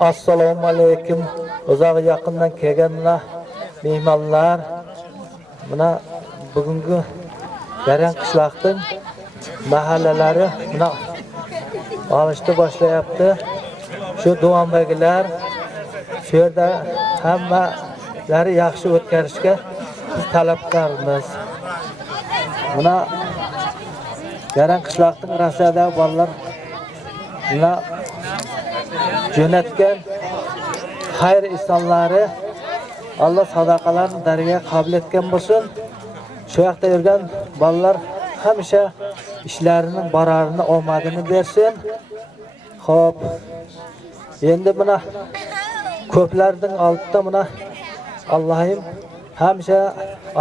Assalomu alaykum. Uzoq yaqindan kelganlar, mehmonlar. Mana bugungi Yaran qishloqning mahallalari mana olishni boshlayapti. Shu Doğanbagilar shu yerda hammalari yaxshi o'tkazishga biz talabkormiz. Mana Yaran qishloqning Rossiyadagi bolalar mana jo'natgan xayr insonlari Allah sadaqalarini dariga qabul etgan bo'lsin. Shu yoqda yurgan bolalar hamisha ishlarining bararini omadini bersin. Xo'p. Endi mana ko'plarning oldida mana Allohim hamisha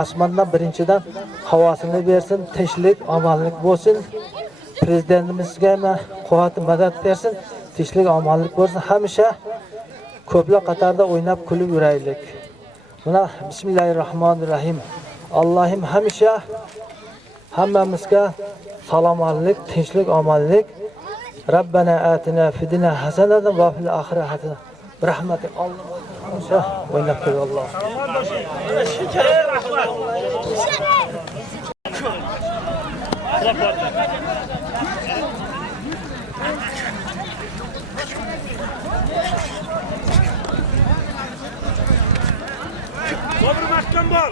osmondan birinchidan havosini bersin, tinchlik, omonlik bo'lsin. Prezidentimizga quvvat madad bersin, tinchlik, omonlik bo'lsin. Hamisha ko'plar qatorda o'ynab kulib yuraylik. Mana Bismillahirrohmanirrohim. Allohim hamisha hammamizga salomatlik, tinchlik, omonlik. Rabbana atina fid dunya hasanatan va fil oxirati rahmatik. Alloh hamisha o'ynab tur Alloh. Dobro mahkam bol.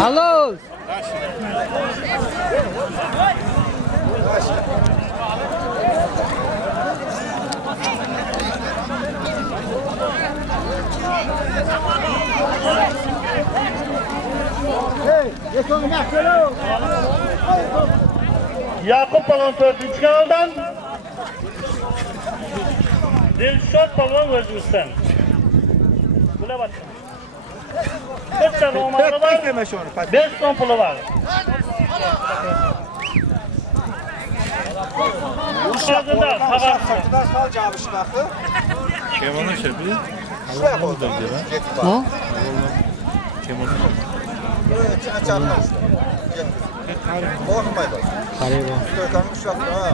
Hello. Yakup Palon 4. kanaldan Dilshod Palon O'zbekiston. Bula bak. Kaçta nomeri var? 5 son pulu var. Uşağında haber. Sal cavabı bakı. Kemal'ın şefi. Şuraya koydum. Ha? Kemal'ın şefi. İçine çarpmış. Korkmaydı. Harika. Dökanın uşaklı ha.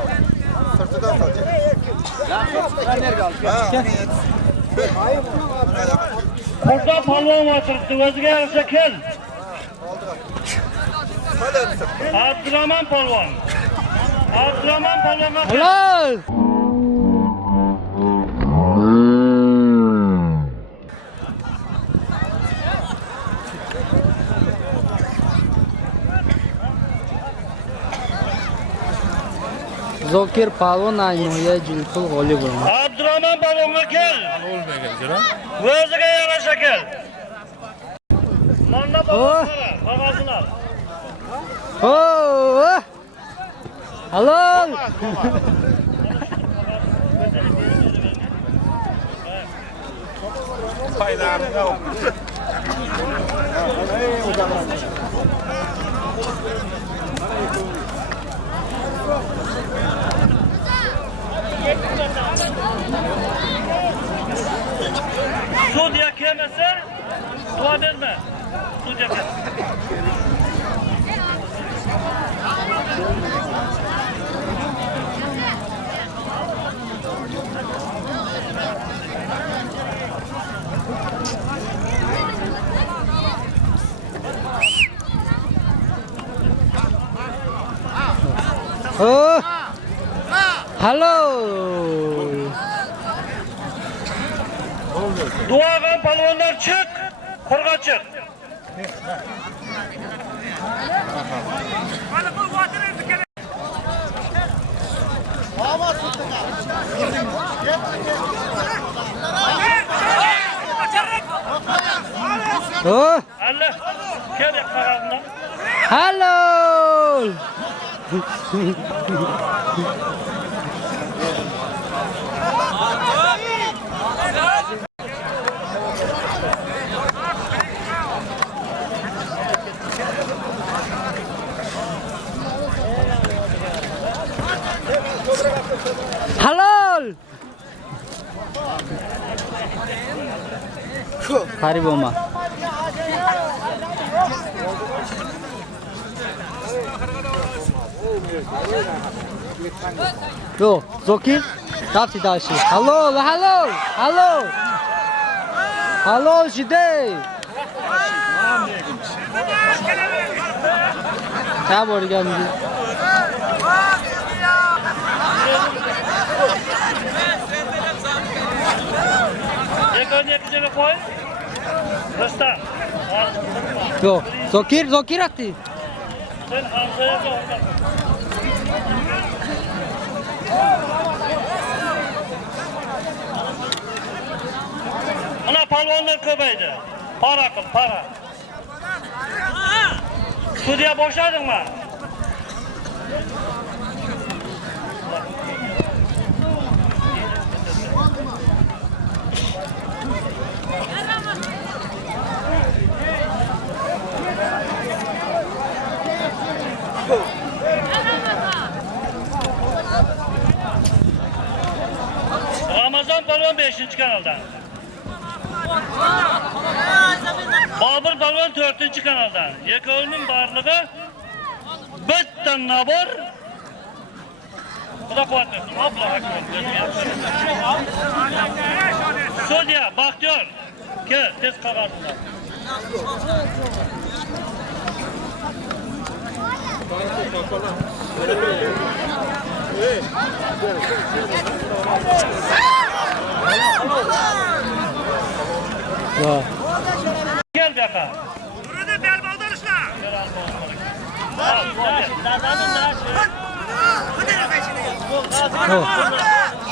Sırtıdan salacak. Burada palon oturdu. Özge yarışa gel. Abdurrahman Palon. Abdurrahman Palon'a gel. Hello. Zokir Palon aynoya Julpul g'olib bo'ldi. Abdurrahman Palon'a gel. Olmayan jira. Özge yarışa gel. Manda Palon kağıdını al. Oh! Hello. Paylarını al. Sudya kelmese dua verme. Sudya gel. Oh! Hello. Duagan palvonlar çık. Korga çık. Oh! Allah. Gel kağıdına. Hello. Qarib olma. Yo, Zokir, tafti dashi. Hallo, hallo, hallo. Hallo, Jide. Ne borgan bu? Yakın koy. Rısta. Yo, Zokir attı. Sen Hamza'ya da orada. Ana palvonlar köpeydi. Para kıl, para. Stüdyo boşladın mı? Ramazan Balon 5. kanalda. Babur Balon 4. kanalda. Yekovunun barlığı Bıttan nabur. Bu da kuatlı. Abla hakkı. Sudya bak diyor. Gel tez kavarsınlar. Yo. Gel bir yaka. Burada bel bağdanışla.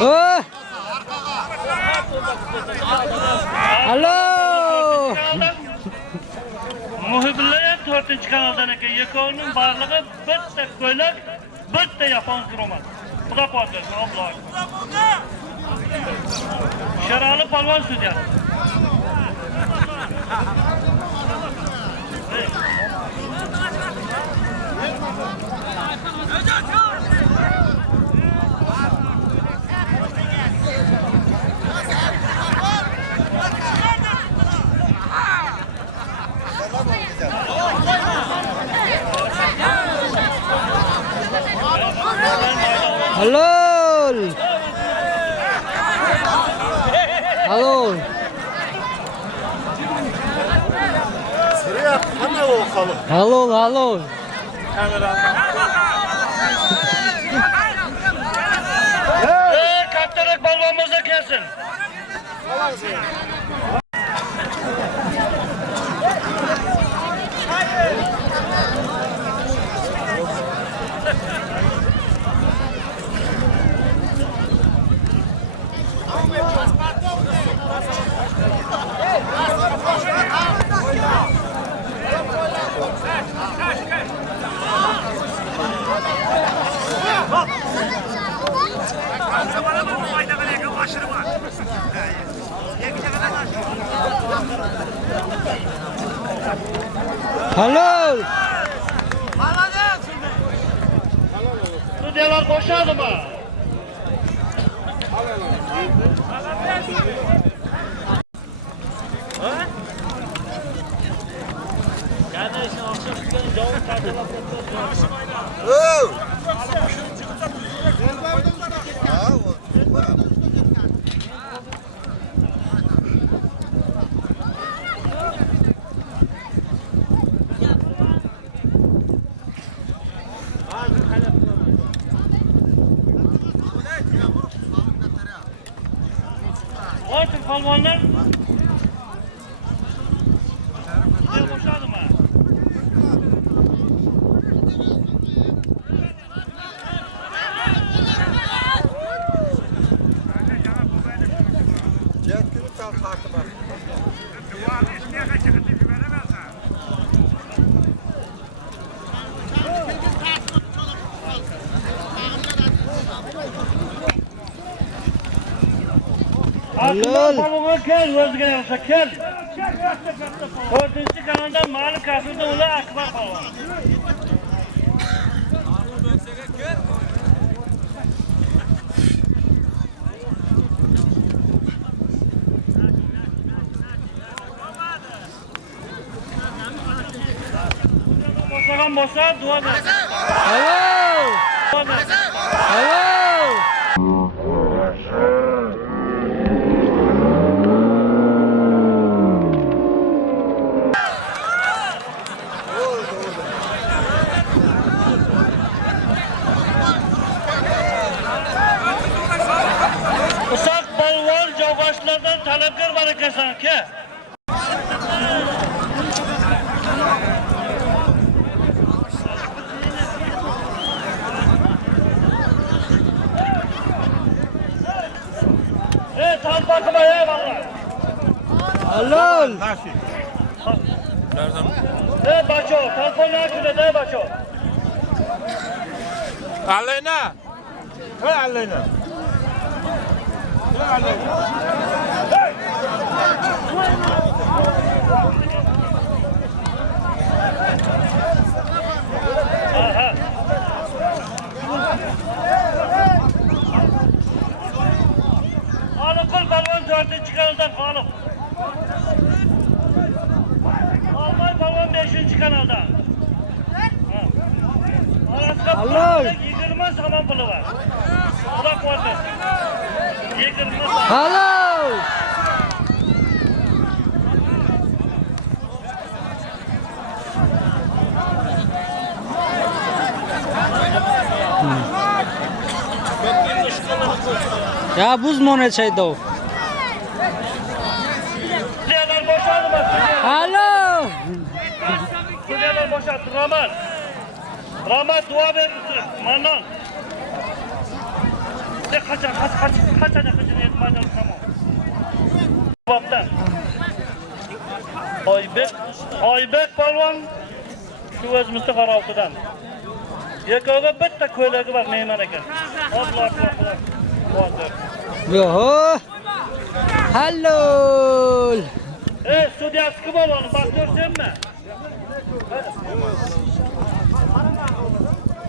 Oh. Hallo. Muhibirler 4. kanaldan eke Yekovunun barlığı bitta ko'ylak, bitta yapon roman. Xudo qodirsin, Alloh. Sherali palvon sudya. Hallo. Hallo. Hallo, hallo. Kaptarak balvonumuza kelsin. Hallo. Sudyalar boşadı mı? Otur palvonlar. Boşadı mı? Yetkili çal kartı bak. Aklına palvona gel, özgür olsa gel. 4. kanalda Malik Asır'da ula Akbar palvon. Yo'qlagan bo'lsa, duo ber. Halol. Duo ber. Halol. Uzoq polvon javg'ashlardan talabgor bor ekansan, aka. Talpa qilma, vallahi. Halol. Nereden? Bacho, telefonni ochdi, bacho. Aleyna. Hey Aleyna. Hey Aleyna. Aha. Qul balvon 4-kanaldan qolib. Olmay balvon 5-kanaldan. Halol. 20 somon puli bor. Xudo qo'ysin. 20 somon. Halol. Ya buz mone çaydo. Sudyalar boshadimi? Halol. Sudyalar boshadi. Rahmat duo bersin. Manon. Qachon yetmaydi tamam. Bobdan. Oybek polvon shu o'zimizda qarortidan. Yakoga bitta ko'ylagi bor mehmon ekan. Alloh akbar. Yoho. Halol. Sudyasi kim bo'ladi? Bak ko'rsanmi?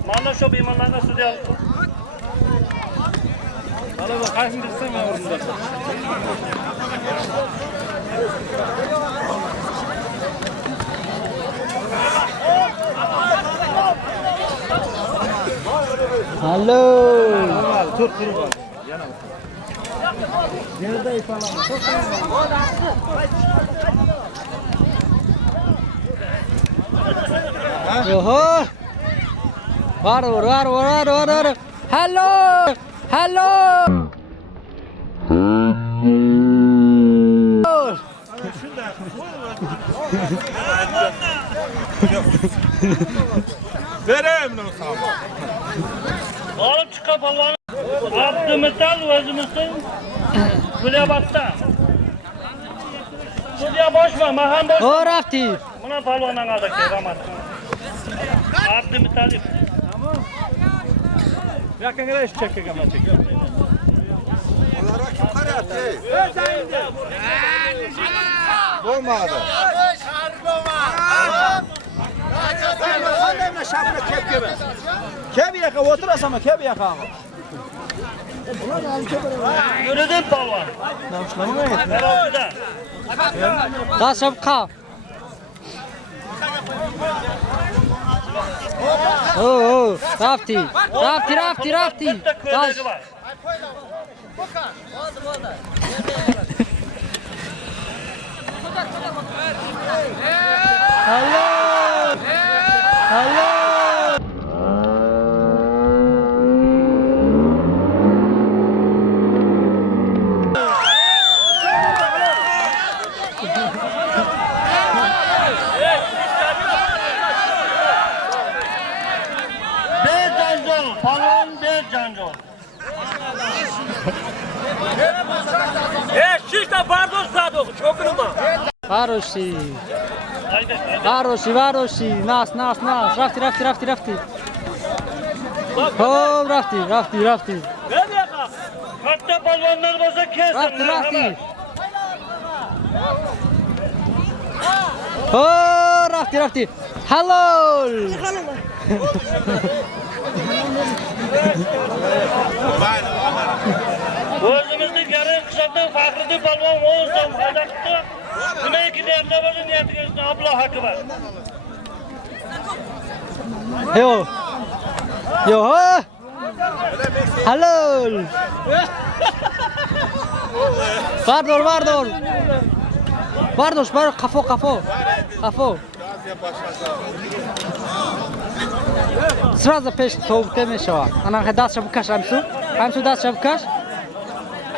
Mana shu bemorlarga sudya. Mana bu qaysin desam o'rinda. Halol. Yoho. Var. Halol. Halol. Vereyim bunu sana. Olib chiqib polvon. Abdumetal o'zimizning Gulyabatda. Sudya boshma, maham bosh. O rafti. Buna polvondan oldik, rahmat. Abdumetal. Yaqinga ish chekkaga chek. Onlara kim qarayapti? Bo'lmadi. Qanday mashabni kep-kep. Kep yoqqa o'tirasanmi? Kep yoqqa. Yuridim polvon. Qarortida. Qasab qa. Oh, rafti. Bitta ko'ylagi bor. Halol. Halol. Bejanjol, polvon bejanjol. Shishta bardosh sadoq, cho'kinma. Varoshi. Hayda. Varoshi. Nas. Rafti. Oh, rafti. Men yoqqa. Katta polvonlar bo'lsa kelsin. Rafti. Oh, rafti. Halol. O'zimizning yarim hisobdan Faxriddin polvon 10 so'm hada qildi. Nima ketyapti bo'lsa niyatiga Alloh akbar. Yo. Yo. Halol. Vardır, vardır. Vardır, var kafo, kafo. Kafo. Сразу пеш товук мешава. Ана даст букаш амсу. Амсу даст букаш.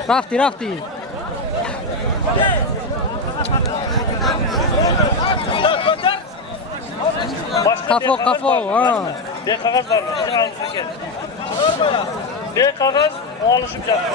Рафти, рафти. Kafo, kafo. Ha. Bir kağıt var mı? Bir almışım gel. Bir kağıt alışım yaptım.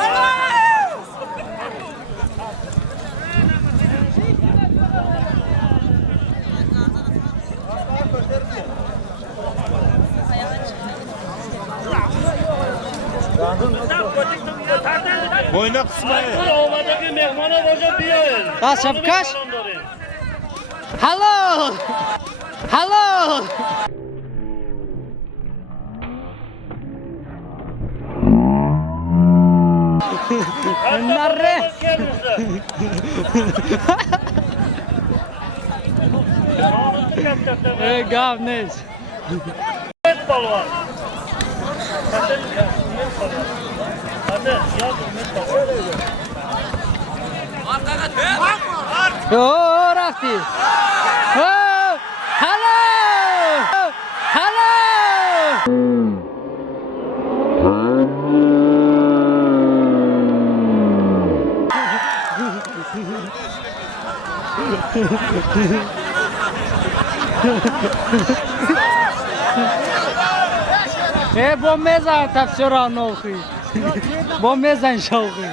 Boyna kısmayı. Ovadaki mehmana hoca bir yıl. Daст букаш. Halol. Halol. Narre. Gavnes. Met balvan. Hadi yazın met balvan. Yo, rafti. Ho! Hello! Hello! Bom mezan tafsira noxi. Bom mezan şauxi.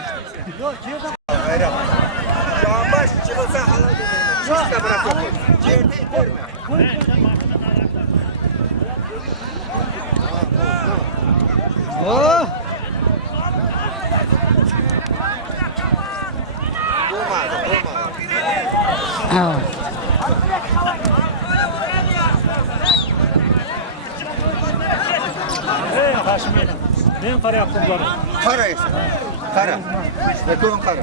Yağbaş çıkılsa hala dedim. Çıksa bırakın. Ciğerde iterme. Oh! Olmadı, olmadı. Ben para yaptım bu arada. Kara ise. Kara. Beton kara.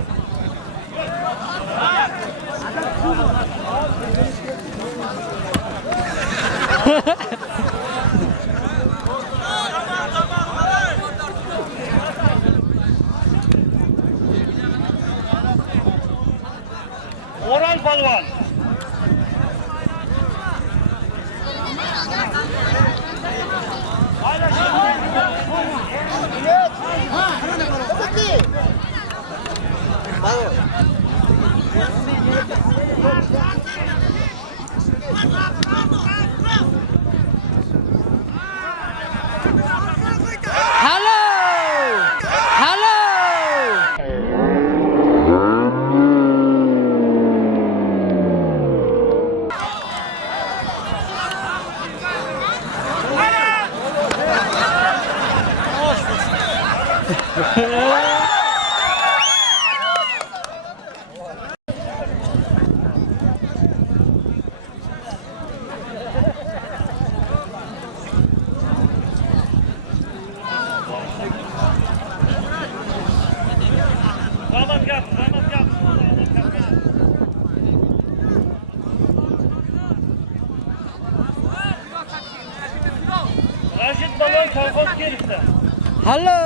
Oral balvan. Hello! Hello! Damat yap, damat yap. Raşit balvan kalkos gelipte. Hello!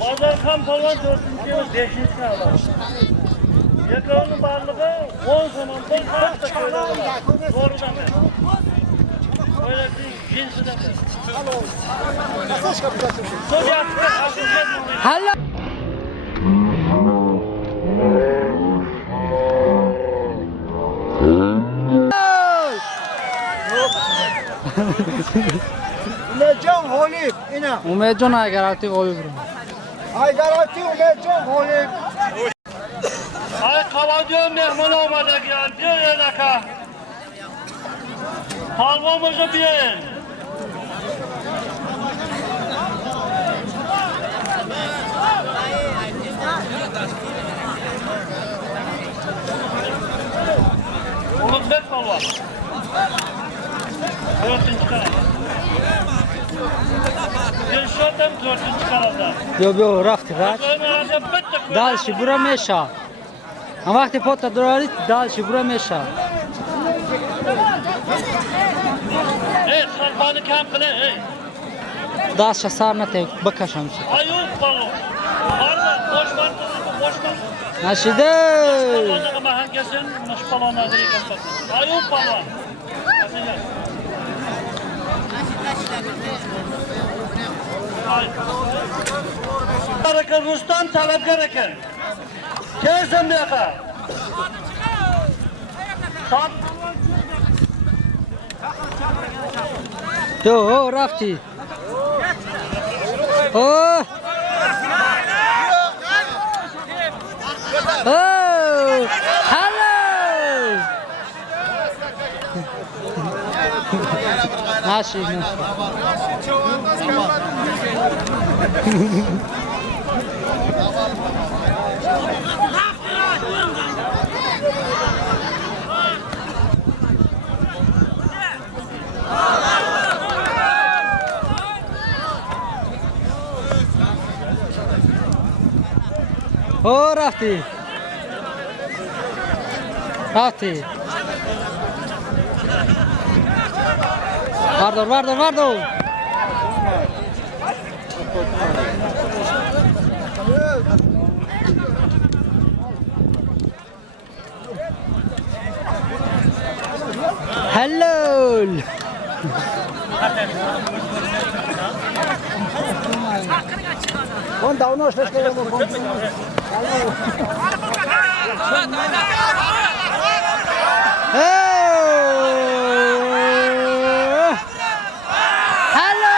Bazar kan balvan 4. yıl 5. sırada. Yakalının varlığı 10 zaman 4 da böyle olur. Doğrudan ben. Böyle bir cinsiden ben. Söz yaptı, aşırı gelmiyor. Hello! Umecan Holip. İna. Umejon agarati oyubru. Ay garanti Umecan Holip. Ay kavacığım mehman olmadı ya. Diyor ya daka. Halvamızı bilen. Ulutbek balvan. 4. kanal. Dilşat'ım 4. kanalda. Yo, rafti, rach. Ömer'e bitti. Dalshi, bura mesha. Am vaqti pota durarit, dalshi, bura mesha. kam qilay, ey. Daşa sarna tek bakaşamsı. Ayup balon. Barda boş var, boş var. Naşide. Balonga mahangasin, mush balonlarga ekan. Ayup balon. Baraka Rustam talabgar ekan. Kelsin bu yoqqa. Yo, rafti. Oh. Oh. Hello. Nashi. Oh, rafti. Rafti. Vardor, vardor, vardor. Hello. On davno ishlashga Hello.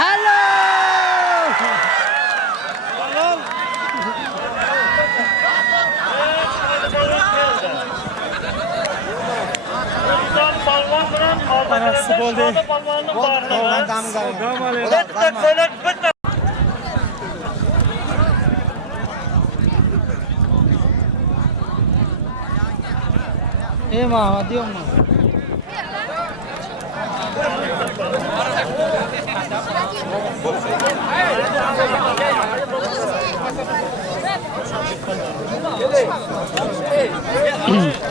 Hello. Anası bo'ldi. Bitta ko'ylak, bitta. Mama, diyor mu?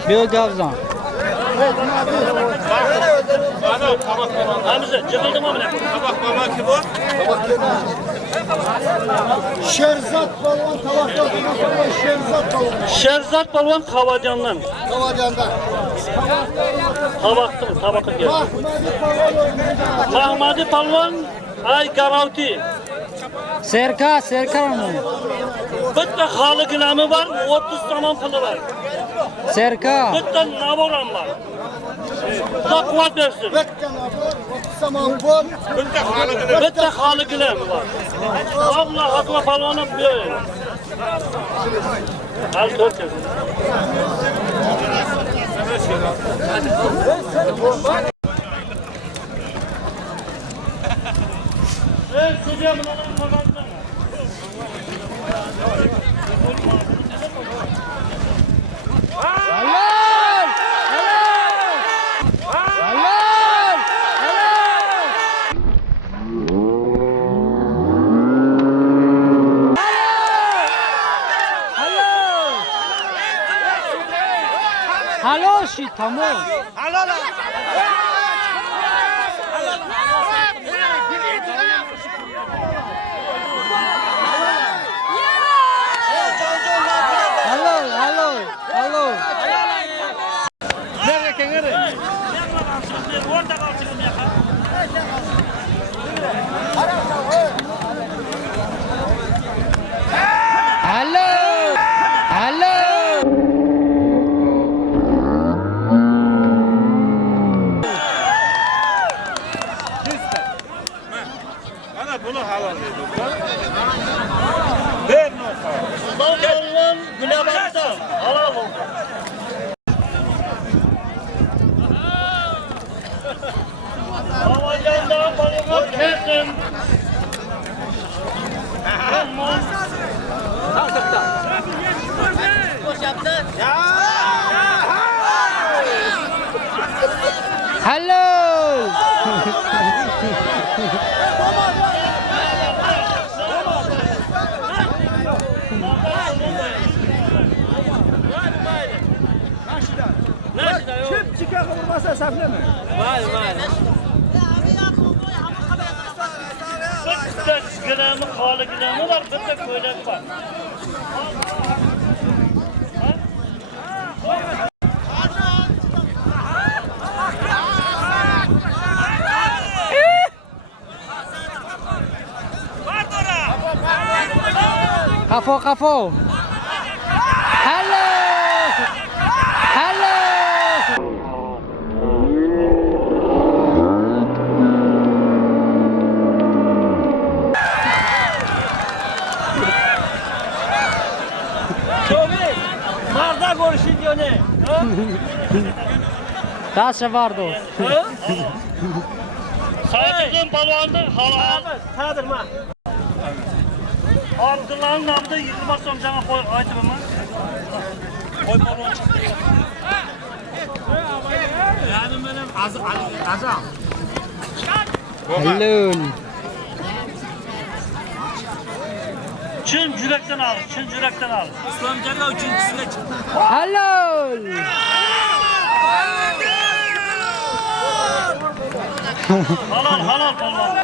Bir gavzan. Hamza, jig'ildimi mana? Tabak baba kim o? Sherzod polvon tabaqda Sherzod polvon. Sherzod polvon Qavajondan. Qavajondan. Tabaqqa keldi. Mahmadi polvon ay Garovti. Serka mı? Bitta xoliginami bor, 30 somon puli bor. Serka. Bitta naboram bor. Xudo quvvat bersin. Bitta nabor, samon bor. Bitta xoliginami bor. Alloh akbar polvonni bersin. Al to'rt. Ey sudya bilan qolganlar. Hello, she tamam. Hello. Nereye kenara? Orada kalsın ya. Hello. Ana bunu halal dedi. Ver nofa. Polvon Gulabakda halol oldu. Qavajondan polvon kelsin. Hello. Nerede? nikah vurmasa saflama. Bitta gramı, hali gramı var, bitta ko'ylak var. Kafo. Hello. Marda görüşün diyor ne? Daşa vardı. Sadık'ın balonda halal. Sağdırma. Abdullah'ın namında yıkılmaz son cana koy aytımı. Koy balon çıktı. Yani benim azam. Hello. Çın yürekten al, İslam Cenab üçüncüsüne çıktı. Hello. Halal balon.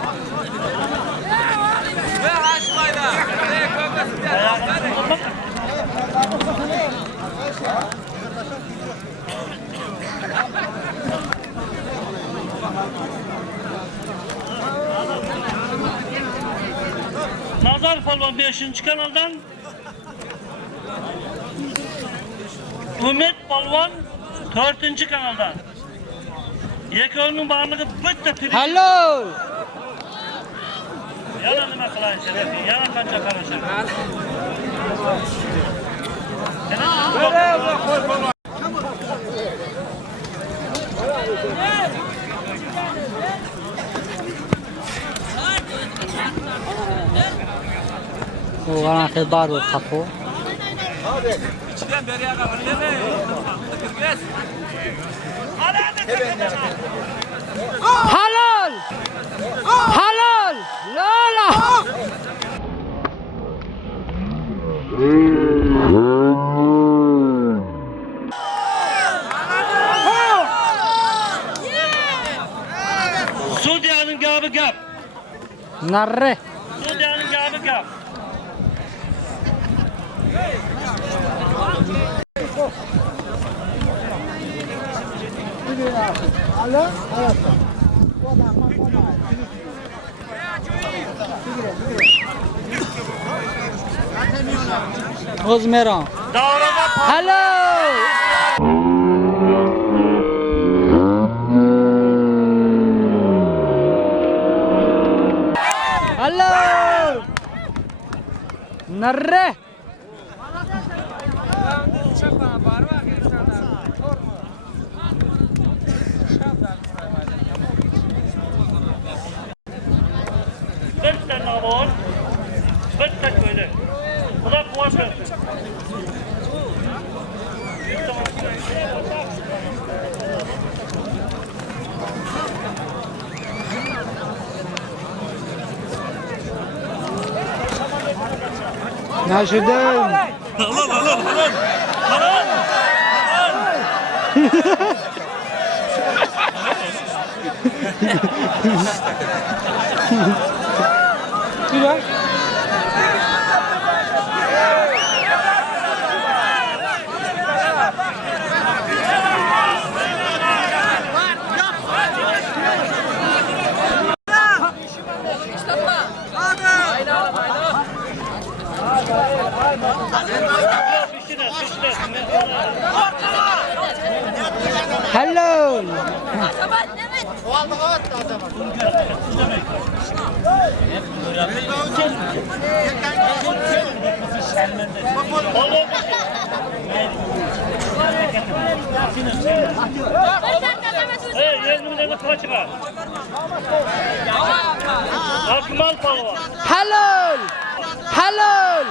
Nazar Palvan 5. kanaldan Ümit Palvan 4. kanaldan Yeko'nun barlığı bitta piri. Hello. Yana nima qilayin sharafi? Yana qancha qarashing? Oğlan khibar bu kafo. İçinden beri adam. Halal. Lala. Sudyanın gabı gap. Narre. Sudyanın gabı gap. Uzmeron. Davrada Hello. Narre. bitta navon, bitta ko'ylak. Xudo quvvat bersin. Naşudun. Güzel. Hello. Yerimize kaç var? Akmal Palvan. Hello. Hello.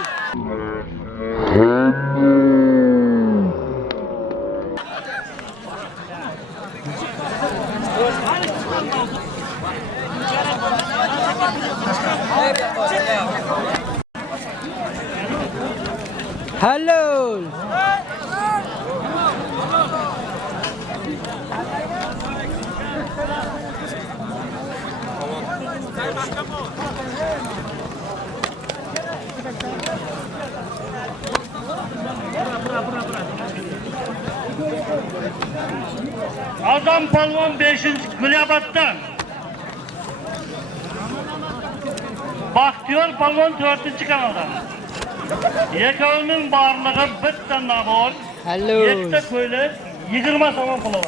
Hello. 5. Gülebat'tan. Baxtiyor Palvon 4. kanaldan. Yekovunun barlığı bitta nabol. Hello. Yekta ko'ylak 20 somon puli var.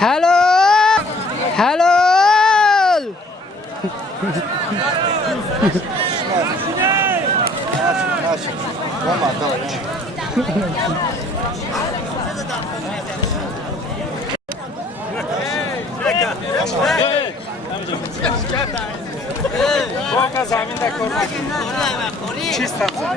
Hello. Hello. Naşık. Olmaz tamam. Boka zaminde korna. Çiz tapsa.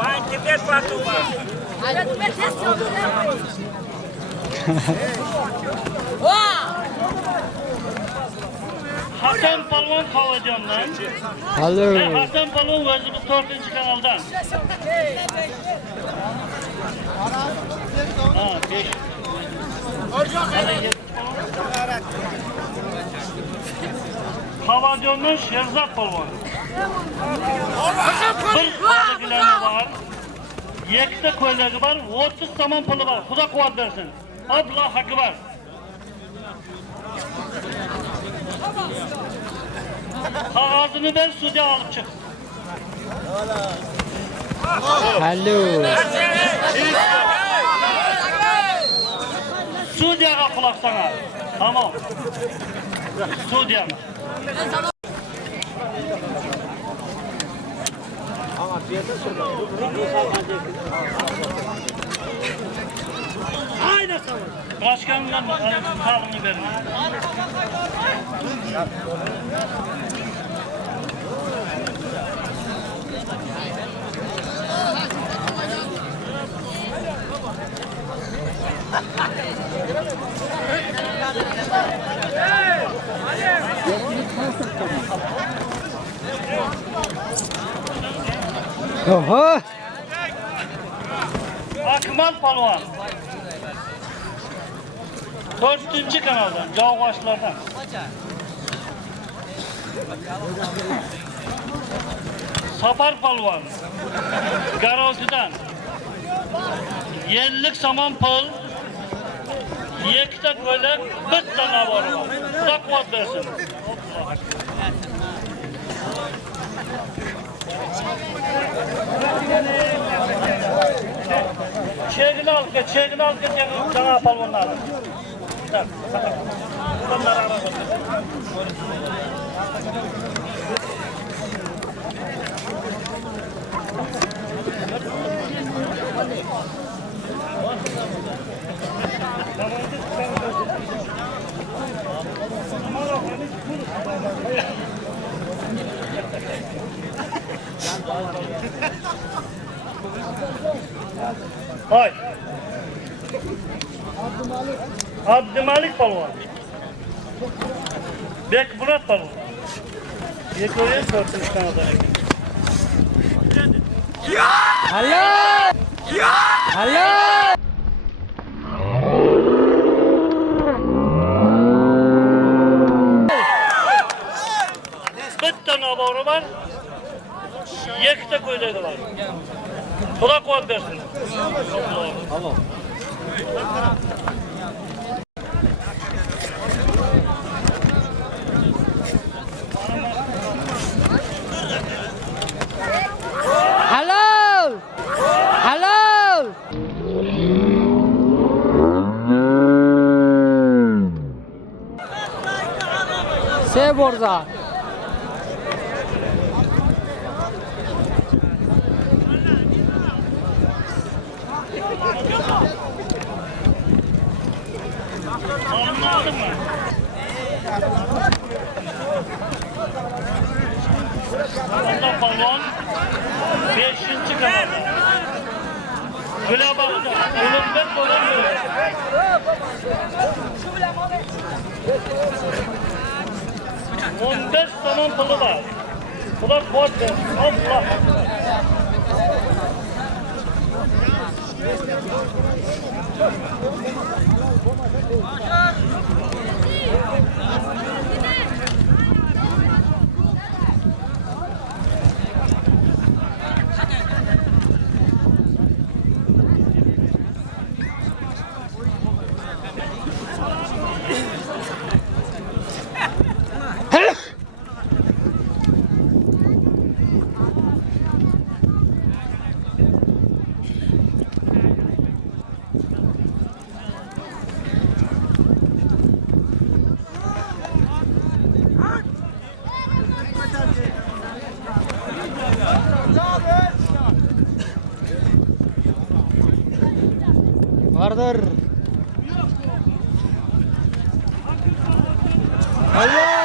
Ben tiket baktım ben. Hasan Palvon Kavacan'dan. Hello. Hasan Palvon özümüz 4. kanaldan. Ha, 5. Kavacan'dan Şerzat Palvon. Bir balıklarına var. Yekta ko'ylagi var, 30 somon puli var. Xudo quvvat bersin. Abla haqqi var. Qog'ozini ber, sudya olib chiq. Hello. Sudyaga quloq sana. Tamam. Sudya. Aynen sana. Başkanından kalını verin. Oho. Akmal Palvan. 4. kanaldan, Cavgaçlardan. Sapar Palvan. Garozidan. 50 somon pul. Yekta ko'ylak, bitta navori var. Xudo quvvat bersin. Çegini alıp gel cana palvonlar. Bunlar arasında. Hay. Abdülmalik Palvan. Bek Murat Palvan. Yekoya 4. kanaldan. Hello. Hello. Bitta navori var. Yekta ko'ylagi var. Xudo quvvat bersin. Allo. Hello. Hello. Seborza. Anladın mı? Allah Palvan 5. kanalda. Gülebat'ta. Ölümden dolanıyor. On 15 somon pulu var. Xudo quvvat bersin. Allah. Vardır. Allah!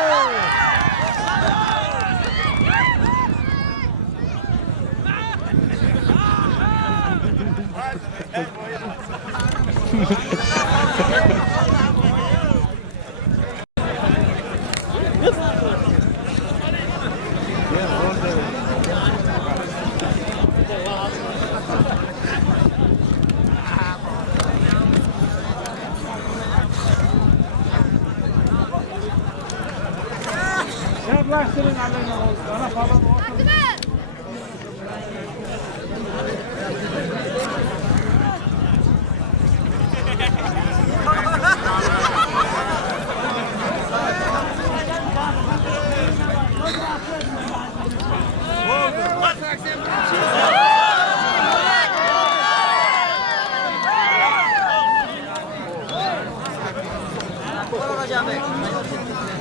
Yaklaştırın aleyna olsun. Bana falan olsun.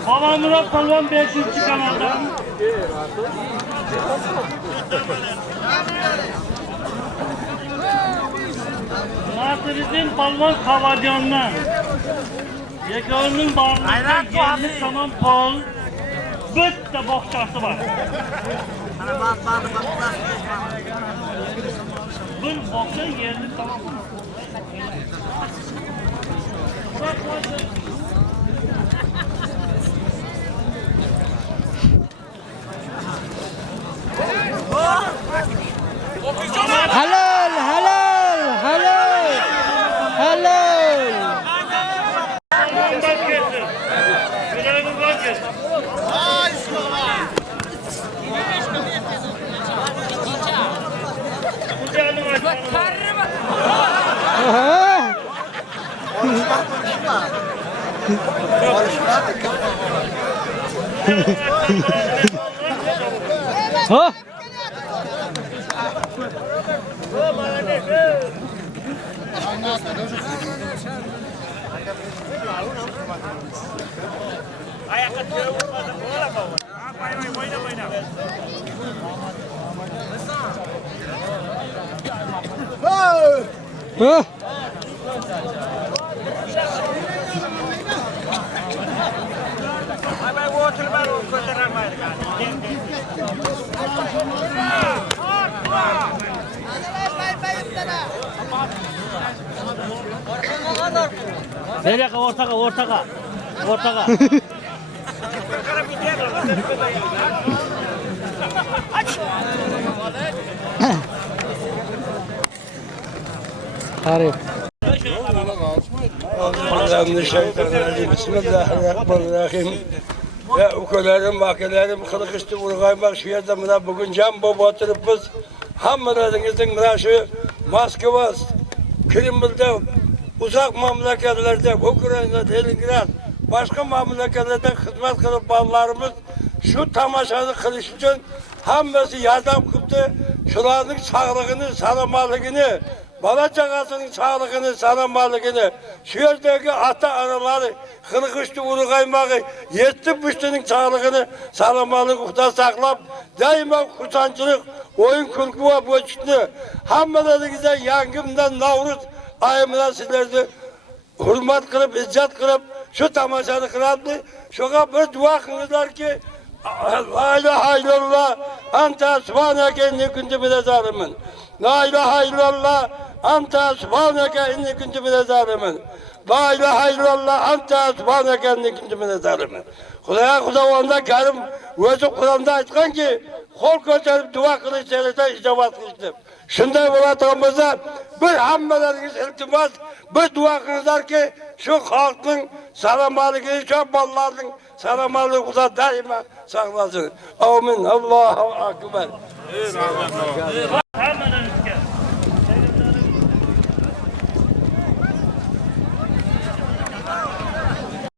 Baba Murat Palvan 5. kanalda. Nasırıddin Palvan Kavadyon'dan. Yekovunun barlığında 20 tamam pol. Büt de bohçası var. Bu bohça yerli tamam mı? Halal, halal, halal. Halal. Bak getir. Bilal'in bak getir. Kucağını aç. Aha. Ha? Ayakta vurmadı. Ola baba. Oyna. Ha? Ben otur ben o götüremeyiz Nereye ortaka. Harip. Euzubillahimineşşeytanirracim. Bismillahirrahmanirrahim. Ve ukelerim, vakelerim, kılık üstü vurgaymak şu yerdemine bugün can baba oturup biz hamılarınızın şu Moskova, Kriml'de, uzak memleketlerde, Ukrayna'da, Leningrad, başka memleketlerde hizmet kılıp ballarımız şu tamaşanı kılış için hamısı yardım kıldı. Şuranın sağlığını, sağlamalığını, bala çakasının sağlığını, sağlamalığını, şu yerdeki ata araları, kılık üstü vurgaymağı, yetti püştünün sağlığını, sağlamalığını saklap, daima kurtancılık, oyun kulku ve boşluğu, hamılarınıza yangımdan Navruz ayımına sizlerdi hürmet kılıp, izzet kılıp, şu tamaşanı kılardı. Şuna bir dua kılırlar ki, La ilahe illallah, ente subhaneke inni kuntu mine zalimin. La ilahe illallah, ente subhaneke inni kuntu mine zalimin. La ilahe illallah, ente subhaneke inni kuntu mine zalimin. Kuda onda Kerim özü Kur'an'da aytkan ki, kol gösterip dua kılıç söylese icabet kılıçtım. Şunday bo'layotganimizda bir hammalaringiz iltimos, bir duo qilingizlar ki şu xalqning salomatligini, şu bolalarning salomatligini Xudo doimo saqlasin. Amin. Allohu akbar. Hammadan